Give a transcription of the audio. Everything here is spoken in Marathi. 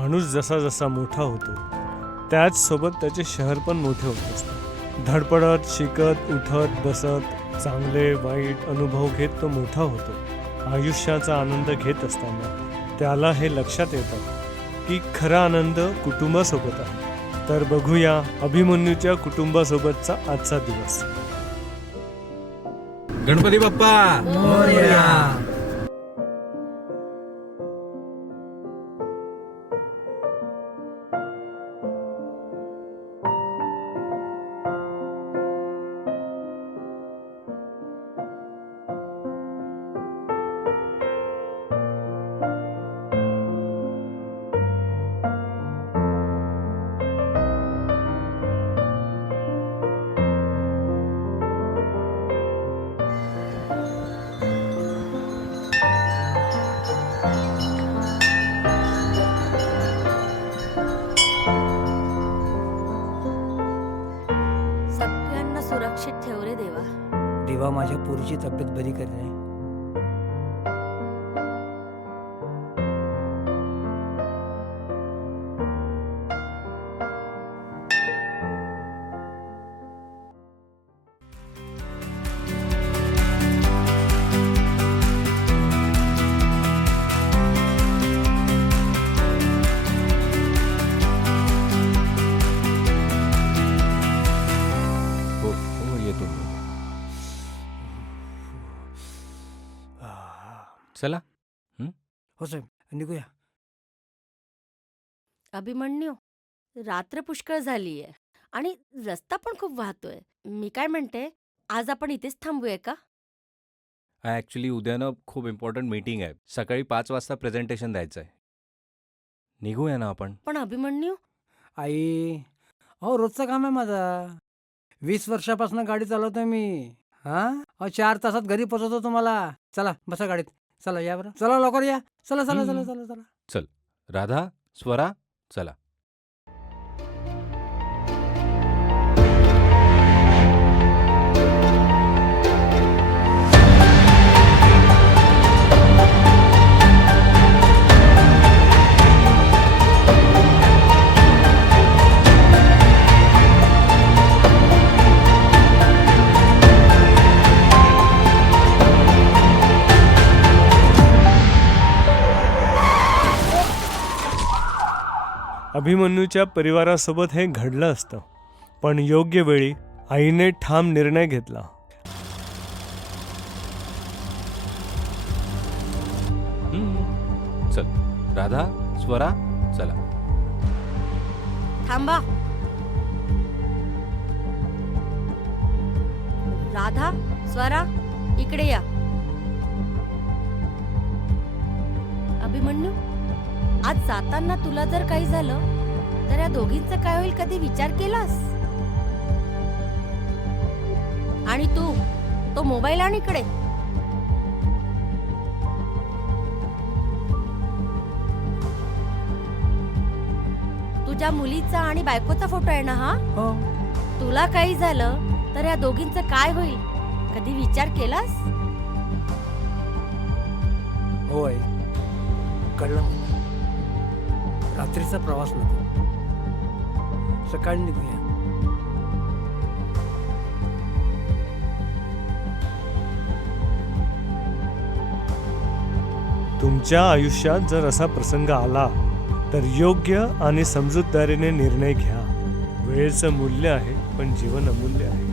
माणूस जसा जसा मोठा होतो त्याच सोबत त्याचे शहर पण मोठे होत असते. धडपडत शिकत उठत बसत चांगले वाईट अनुभव घेत तो मोठा होतो. आयुष्याचा आनंद घेत असताना त्याला हे लक्षात येतं की खरा आनंद कुटुंबासोबत आहे. तर बघूया अभिमन्यूच्या कुटुंबासोबतचा आजचा दिवस. गणपती बाप्पा मोरया. सगळ्यांना सुरक्षित ठेव रे देवा. देवा माझ्या पोरीची तब्येत बरी कर रे. हो हो येतो. चला हो साहेब निघूया. अभिमन्यू, रात्र पुष्कळ झालीये आणि रस्ता पण खूप वाहतोय. मी काय म्हणते, आज आपण इथेच थांबूया का? ॲक्च्युली उद्या ना खूप इम्पॉर्टंट मीटिंग आहे. सकाळी 5 वाजता प्रेझेंटेशन द्यायचं आहे. निघूया ना आपण. पण अभिमन्यू, आई अहो रोजचं काम आहे माझा. 20 वर्षापासून गाडी चालवतोय मी. हा अहो 4 तासात घरी पोहोचवतो तुम्हाला. चला बसा गाडीत. चला या बरं. चला लवकर या. चला चला चला चला चला. चल राधा स्वरा चला. अभिमन्यूच्या परिवारासोबत हे घडलं असतं, पण योग्य वेळी आईने ठाम निर्णय घेतला. चल राधा स्वरा चला. थांबा. राधा, स्वरा, इकडे या. अभिमन्यू, आज जाताना तुला जर काही झालं तर या दोघींचं काय होईल, कधी विचार केलास? आणि तू तो मोबाईल आण इकडे. तुझ्या मुलीचा आणि बायकोचा फोटो आहे ना हा? हो तुला काही झालं तर या दोघींचं काय होईल, कधी विचार केलास? हो आई कळलं मला. रात्रीचा प्रवास नको, सकाळी निघूया. तुमच्या आयुष्यात जर असा प्रसंग आला तर योग्य आणि समजूतदारीने निर्णय घ्या. वेळेचं मूल्य आहे पण जीवन अमूल्य आहे.